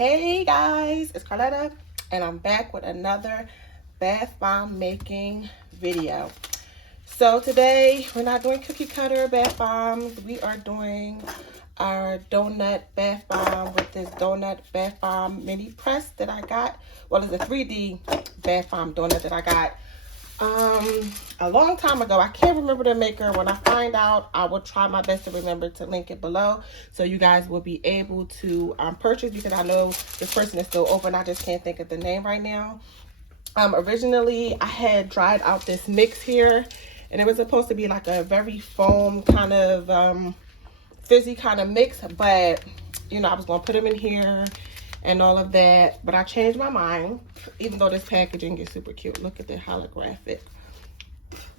Hey guys, it's Carletta and I'm back with another bath bomb making video. So today we're not doing cookie cutter bath bombs. We are doing our donut bath bomb with this donut bath bomb mini press that I got. Well, it's a 3D bath bomb donut that I got a long time ago. I can't remember the maker. When I find out, I will try my best to remember to link it below so you guys will be able to purchase, because I know this person is still open. I just can't think of the name right now. Originally I had dried out this mix here, and it was supposed to be like a very foam kind of fizzy kind of mix, but you know, I was gonna put them in here and all of that, but I changed my mind. Even though this packaging is super cute, look at the holographic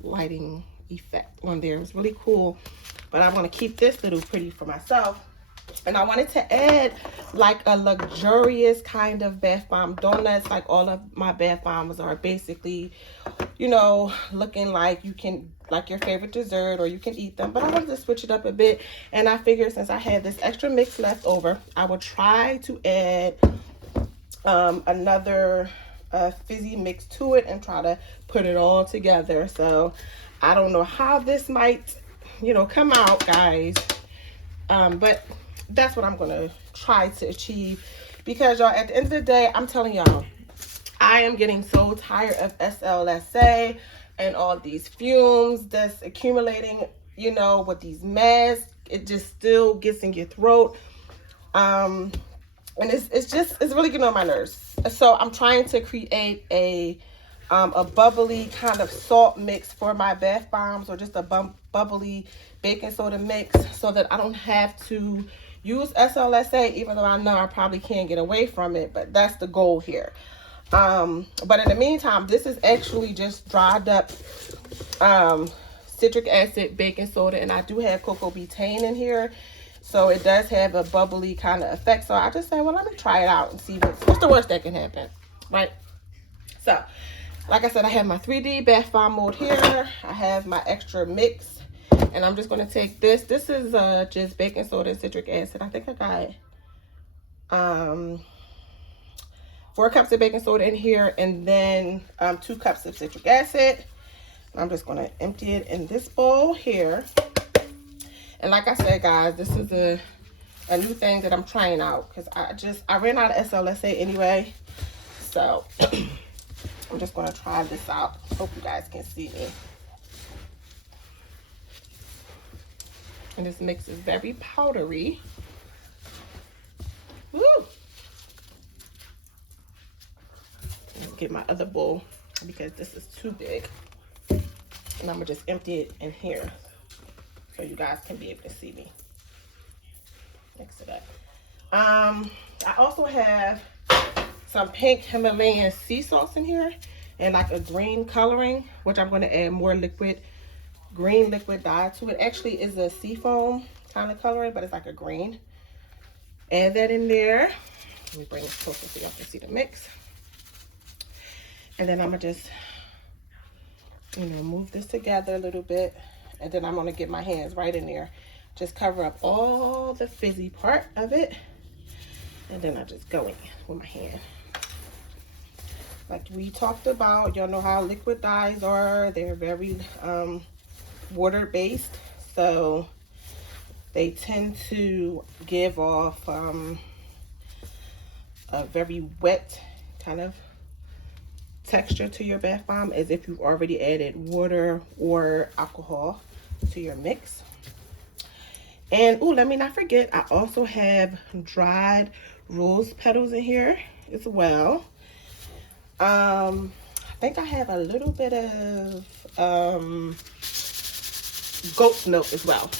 lighting effect on there. It's really cool, but I want to keep this little pretty for myself, and I wanted to add like a luxurious kind of bath bomb donuts. Like all of my bath bombs are basically, you know, looking like you can, like your favorite dessert, or you can eat them, but I wanted to switch it up a bit, and I figured since I had this extra mix left over, I would try to add another fizzy mix to it and try to put it all together. So I don't know how this might, you know, come out, guys, but that's what I'm gonna try to achieve, because y'all, at the end of the day, I'm telling y'all, I am getting so tired of SLSA and all these fumes that's accumulating, you know, with these masks. It just still gets in your throat. And it's really getting on my nerves. So I'm trying to create a bubbly kind of salt mix for my bath bombs, or just a bubbly baking soda mix, so that I don't have to use SLSA, even though I know I probably can't get away from it, but that's the goal here. But in the meantime, this is actually just dried up citric acid, baking soda, and I do have cocoa betaine in here, so it does have a bubbly kind of effect. So I just said, well, let me try it out and see what's the worst that can happen, right? So like I said, I have my 3D bath bomb mold here. I have my extra mix, and I'm just going to take this. This is just baking soda and citric acid. I think I got 4 cups of baking soda in here, and then 2 cups of citric acid. I'm just going to empty it in this bowl here. And like I said, guys, this is a new thing that I'm trying out, because I ran out of SLSA anyway. So I'm just going to try this out. Hope you guys can see me. And this mix is very powdery. Woo! Let's get my other bowl, because this is too big. And I'm going to just empty it in here so you guys can be able to see me. Mix it up. I also have some pink Himalayan sea salts in here, and like a green coloring, which I'm going to add more green liquid dye to it. Actually is a sea foam kind of coloring, but it's like a green. Add that in there. Let me bring this closer so y'all can see the mix. And then I'm gonna just, you know, move this together a little bit, and then I'm gonna get my hands right in there, just cover up all the fizzy part of it, and then I just go in with my hand. Like we talked about, y'all know how liquid dyes are. They're very water-based, so they tend to give off a very wet kind of texture to your bath bomb, as if you've already added water or alcohol to your mix. And let me not forget, I also have dried rose petals in here as well. I think I have a little bit of goat's milk as well,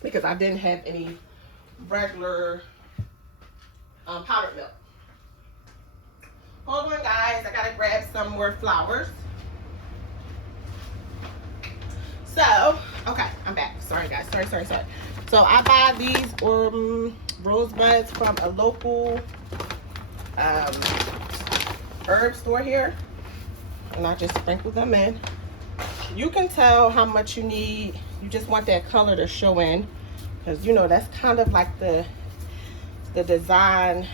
because I didn't have any regular powdered milk. Hold on, guys, I gotta grab some more flowers. So, okay, I'm back. Sorry, guys. Sorry. So I buy these rosebuds from a local herb store here, and I just sprinkle them in. You can tell how much you need. You just want that color to show in, because you know that's kind of like the design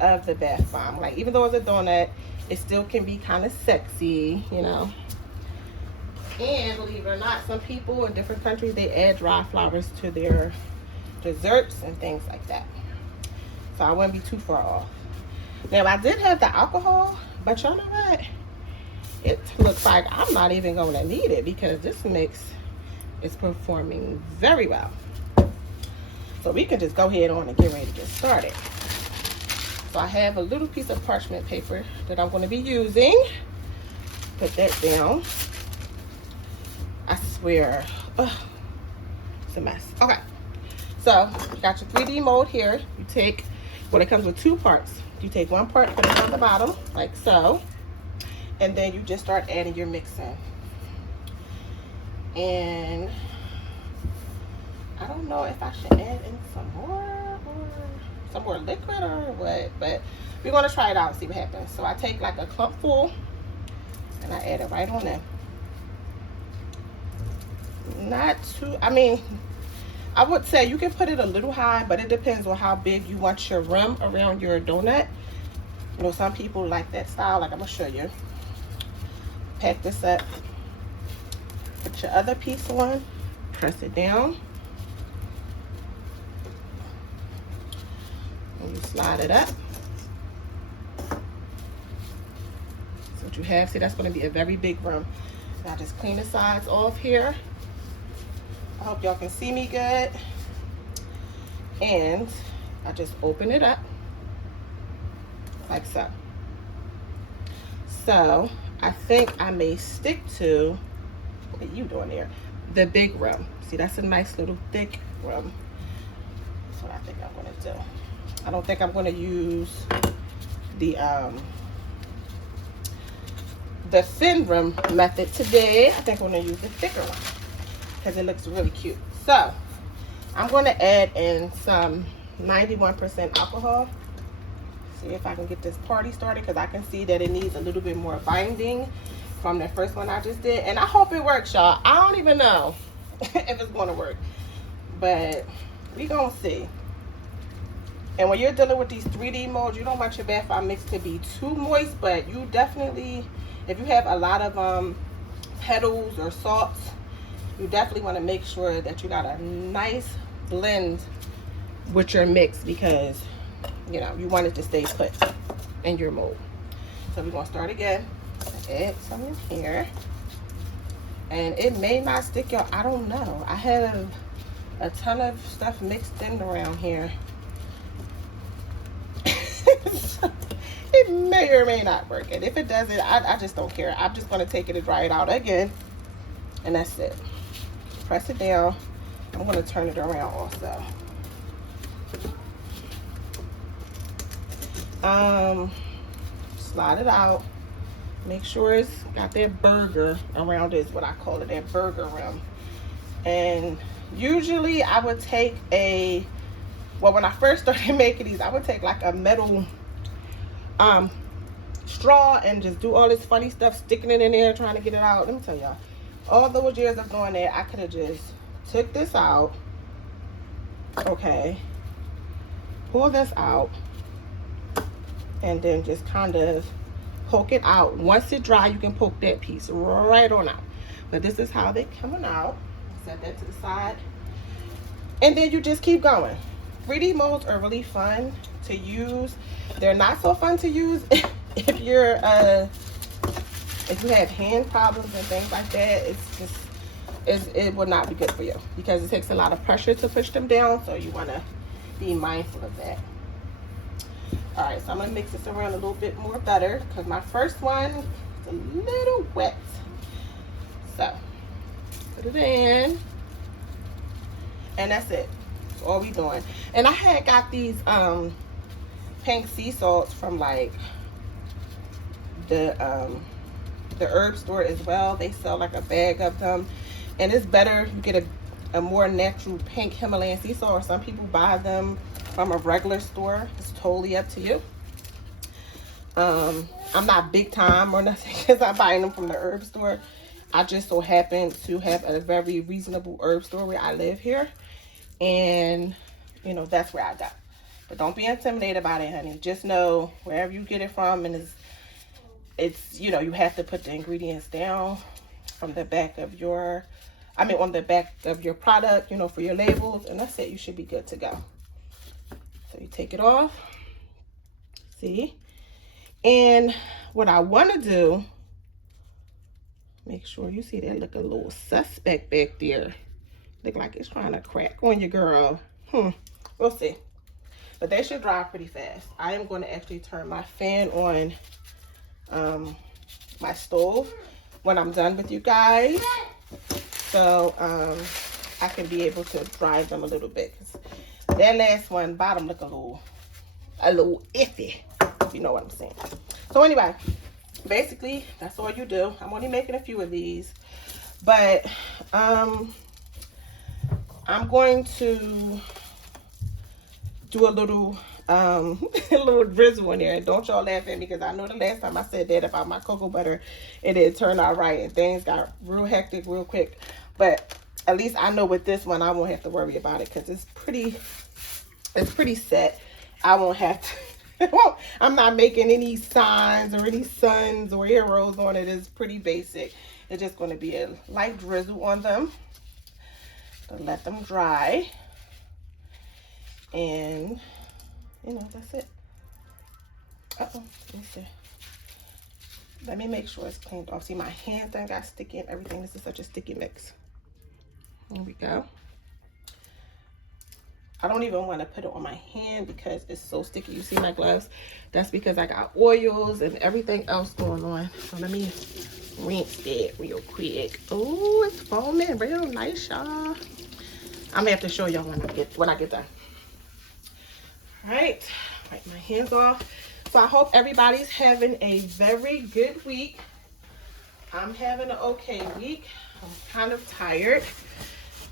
of the bath bomb. Like, even though it's a donut, it still can be kind of sexy, you know. And believe it or not, some people in different countries, they add dry flowers to their desserts and things like that. So I wouldn't be too far off. Now, I did have the alcohol, but y'all know what? It looks like I'm not even going to need it because this mix is performing very well. So we can just go ahead on and get ready to get started. So I have a little piece of parchment paper that I'm going to be using. Put that down. I swear, it's a mess. Okay, so you got your 3D mold here. You take, well, it comes with two parts. You take one part, put it on the bottom, like so, and then you just start adding your mix in. And I don't know if I should add in some more liquid or what, but we're gonna try it out and see what happens. So I take like a clump full and I add it right on there. Not too, I mean, I would say you can put it a little high, but it depends on how big you want your rim around your donut. You know, some people like that style, like I'm gonna show you. Pack this up, put your other piece on, press it down, and you slide it up. So what you have, see, that's gonna be a very big rim. Now just clean the sides off here. I hope y'all can see me good. And I just open it up like so. So I think I may stick to, what are you doing there? The big rim. See, that's a nice little thick rim. That's what I think I'm gonna do. I don't think I'm gonna use the thin rim method today. I think I'm gonna use the thicker one because it looks really cute. So I'm going to add in some 91% alcohol. See if I can get this party started, because I can see that it needs a little bit more binding from the first one I just did. And I hope it works, y'all. I don't even know if it's going to work, but we going to see. And when you're dealing with these 3D molds, you don't want your bath bomb mix to be too moist, but you definitely, if you have a lot of petals or salts, you definitely want to make sure that you got a nice blend with your mix, because you know you want it to stay put in your mold. So we're gonna start again. Add some in here, and it may not stick, y'all. I don't know. I have a ton of stuff mixed in around here. It may or may not work, and if it doesn't, I just don't care. I'm just gonna take it and dry it out again, and that's it. Press it down. I'm going to turn it around also. Slide it out. Make sure it's got that burger around it, is what I call it, that burger rim. And usually I would take well, when I first started making these, I would take like a metal straw and just do all this funny stuff, sticking it in there, trying to get it out. Let me tell y'all. All those years of doing that, I could have just took this out, okay, pull this out, and then just kind of poke it out. Once it dry, you can poke that piece right on out. But this is how they're coming out. Set that to the side, and then you just keep going. 3D molds are really fun to use. They're not so fun to use if you're if you have hand problems and things like that. It's just, it will not be good for you, because it takes a lot of pressure to push them down. So you want to be mindful of that. All right, so I'm gonna mix this around a little bit more better, because my first one is a little wet. So put it in, and that's it. That's all we doing. And I had got these pink sea salts from like the herb store as well. They sell like a bag of them, and it's better, you get a more natural pink Himalayan sea salt, or some people buy them from a regular store. It's totally up to you. I'm not big time or nothing because I'm buying them from the herb store. I just so happen to have a very reasonable herb store where I live here, and you know, that's where I go. But don't be intimidated by it, honey. Just know wherever you get it from, and it's you know, you have to put the ingredients down from the back of your, on the back of your product, you know, for your labels, and that's it. You should be good to go. So you take it off, see? And what I want to do, make sure you see that look a little suspect back there. Look like it's trying to crack on you, girl. We'll see. But they should dry pretty fast. I am going to actually turn my fan on my stove when I'm done with you guys. So I can be able to dry them a little bit. That last one, bottom look a little iffy, if you know what I'm saying. So anyway, basically, that's all you do. I'm only making a few of these. But I'm going to do a little a little drizzle in there. And don't y'all laugh at me, because I know the last time I said that about my cocoa butter, it didn't turn out right and things got real hectic real quick. But at least I know with this one I won't have to worry about it, because it's pretty set. I won't have to I'm not making any signs or any suns or arrows on it. It's pretty basic. It's just going to be a light drizzle on them to let them dry. And you know, that's it. Let me see. Let me make sure it's cleaned off. See, my hand done got sticky and everything. This is such a sticky mix. Here we go. I don't even want to put it on my hand because it's so sticky. You see my gloves? That's because I got oils and everything else going on. So let me rinse that real quick. Oh, it's foaming real nice, y'all. I'm gonna have to show y'all when I get done. All right, wipe my hands off. So I hope everybody's having a very good week. I'm having an okay week. I'm kind of tired,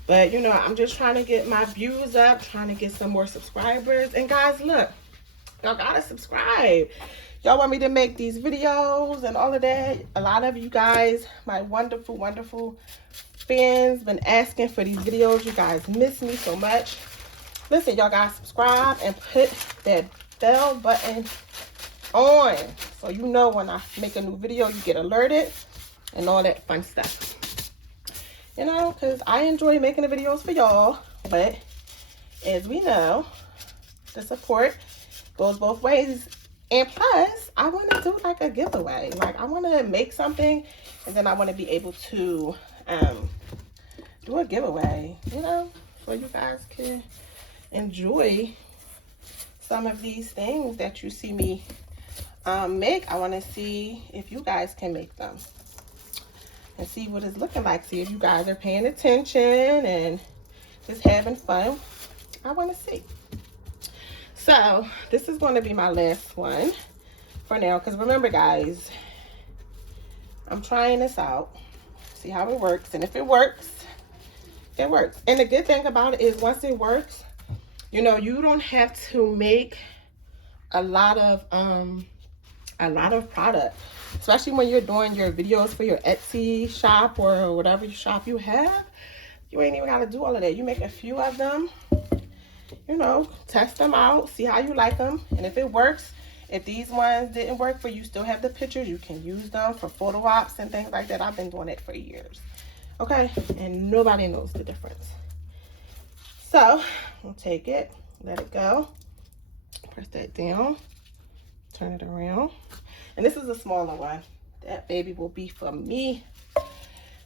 but you know, I'm just trying to get my views up, trying to get some more subscribers. And guys, look, y'all gotta subscribe. Y'all want me to make these videos and all of that. A lot of you guys, my wonderful, wonderful fans, been asking for these videos. You guys miss me so much. Listen, y'all gotta subscribe and put that bell button on, so you know when I make a new video, you get alerted and all that fun stuff. You know, because I enjoy making the videos for y'all, but as we know, the support goes both ways. And plus, I want to do like a giveaway. Like, I want to make something, and then I want to be able to do a giveaway, you know, so you guys can enjoy some of these things that you see me make. I want to see if you guys can make them and see what it's looking like. See if you guys are paying attention and just having fun. I want to see. So this is going to be my last one for now, because remember guys, I'm trying this out, see how it works, and if it works, it works. And the good thing about it is, once it works, you know, you don't have to make a lot of product, especially when you're doing your videos for your Etsy shop or whatever shop you have. You ain't even got to do all of that. You make a few of them, you know, test them out, see how you like them, and if it works, if these ones didn't work for you, still have the pictures, you can use them for photo ops and things like that. I've been doing it for years, okay, and nobody knows the difference. So we'll take it, let it go, press that down, turn it around, and this is a smaller one. That baby will be for me,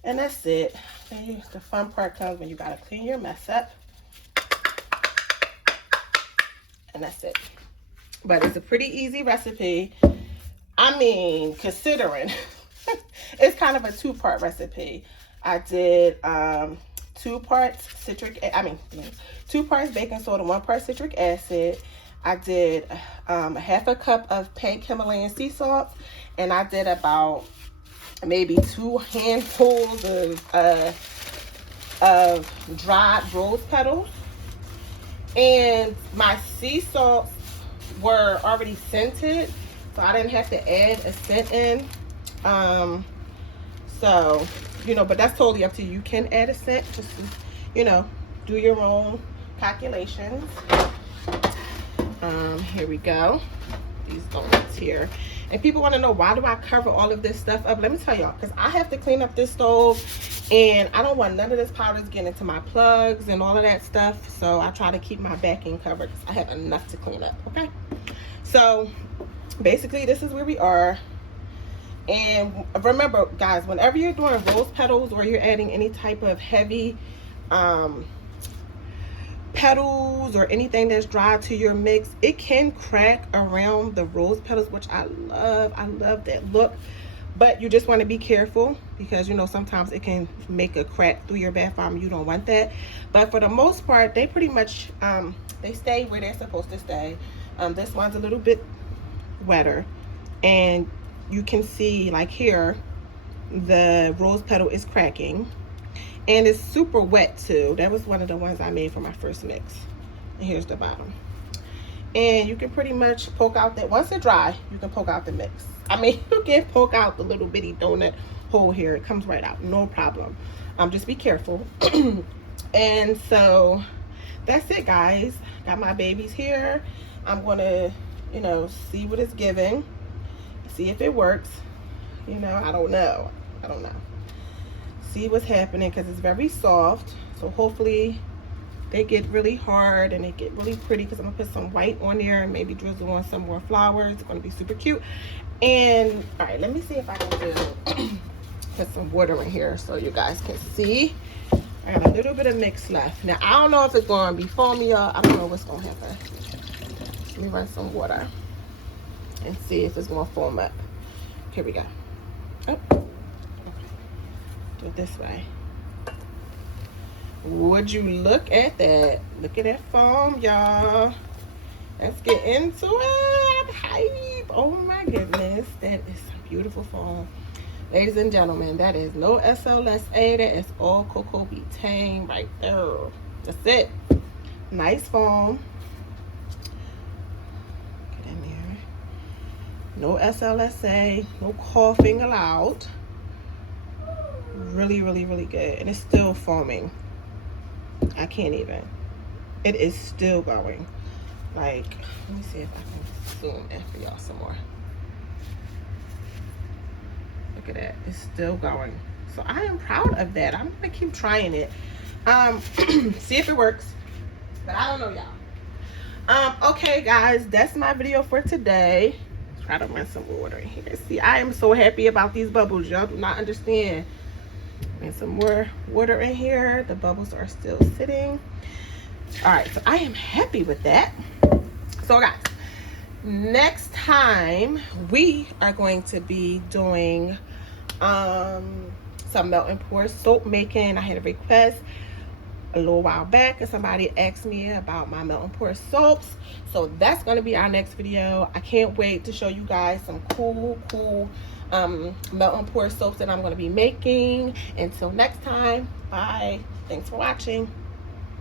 and that's it. And the fun part comes when you gotta clean your mess up, and that's it. But it's a pretty easy recipe. I mean, considering it's kind of a two-part recipe. I did 2 parts baking soda, 1 part citric acid. I did half a cup of pink Himalayan sea salt, and I did about maybe 2 handfuls of dried rose petals. And my sea salts were already scented, so I didn't have to add a scent in. So, you know, but that's totally up to you. You can add a scent, just, you know, do your own calculations. Here we go. These donuts here. And people want to know, why do I cover all of this stuff up? Let me tell y'all, because I have to clean up this stove, and I don't want none of this powders getting into my plugs and all of that stuff. So I try to keep my backing covered because I have enough to clean up. Okay, so basically this is where we are. And remember, guys, whenever you're doing rose petals or you're adding any type of heavy petals or anything that's dry to your mix, it can crack around the rose petals, which I love that look. But you just want to be careful, because you know sometimes it can make a crack through your bath bomb. You don't want that. But for the most part, they pretty much they stay where they're supposed to stay. This one's a little bit wetter, and you can see, like here, the rose petal is cracking. And it's super wet too. That was one of the ones I made for my first mix. And here's the bottom. And you can pretty much poke out that, once it's dry, you can poke out the mix. I mean, you can poke out the little bitty donut hole here. It comes right out, no problem. Just be careful. And so that's it, guys. Got my babies here. I'm gonna, you know, see what it's giving. See if it works. You know, I don't know. See what's happening, because it's very soft. So hopefully they get really hard and they get really pretty, because I'm gonna put some white on there and maybe drizzle on some more flowers. It's gonna be super cute. And all right, let me see if I can do put some water in here so you guys can see. I got a little bit of mix left. Now I don't know if it's gonna be foamy, y'all. I don't know what's gonna happen. Let me run some water and see if it's gonna foam up. Here we go. Oh. Do it this way. Would you look at that? Look at that foam, y'all. Let's get into it. Hype. Oh my goodness. That is some beautiful foam. Ladies and gentlemen, that is no SLSA. That is all Cocoa Betaine right there. That's it. Nice foam. Get in there. No SLSA. No coughing allowed. Really good. And it's still foaming. I can't even. It is still going. Like, let me see if I can zoom in for y'all some more. Look at that. It's still going. So I am proud of that. I'm gonna keep trying it. See if it works. But I don't know, y'all. Okay, guys, that's my video for today. Try to run some water in here. See, I am so happy about these bubbles. Y'all do not understand. And some more water in here. The bubbles are still sitting. All right, so I am happy with that. So guys, next time we are going to be doing some melt and pour soap making. I had a request a little while back and somebody asked me about my melt and pour soaps, so that's going to be our next video. I can't wait to show you guys some cool melt and pour soaps that I'm going to be making. Until next time, bye. Thanks for watching.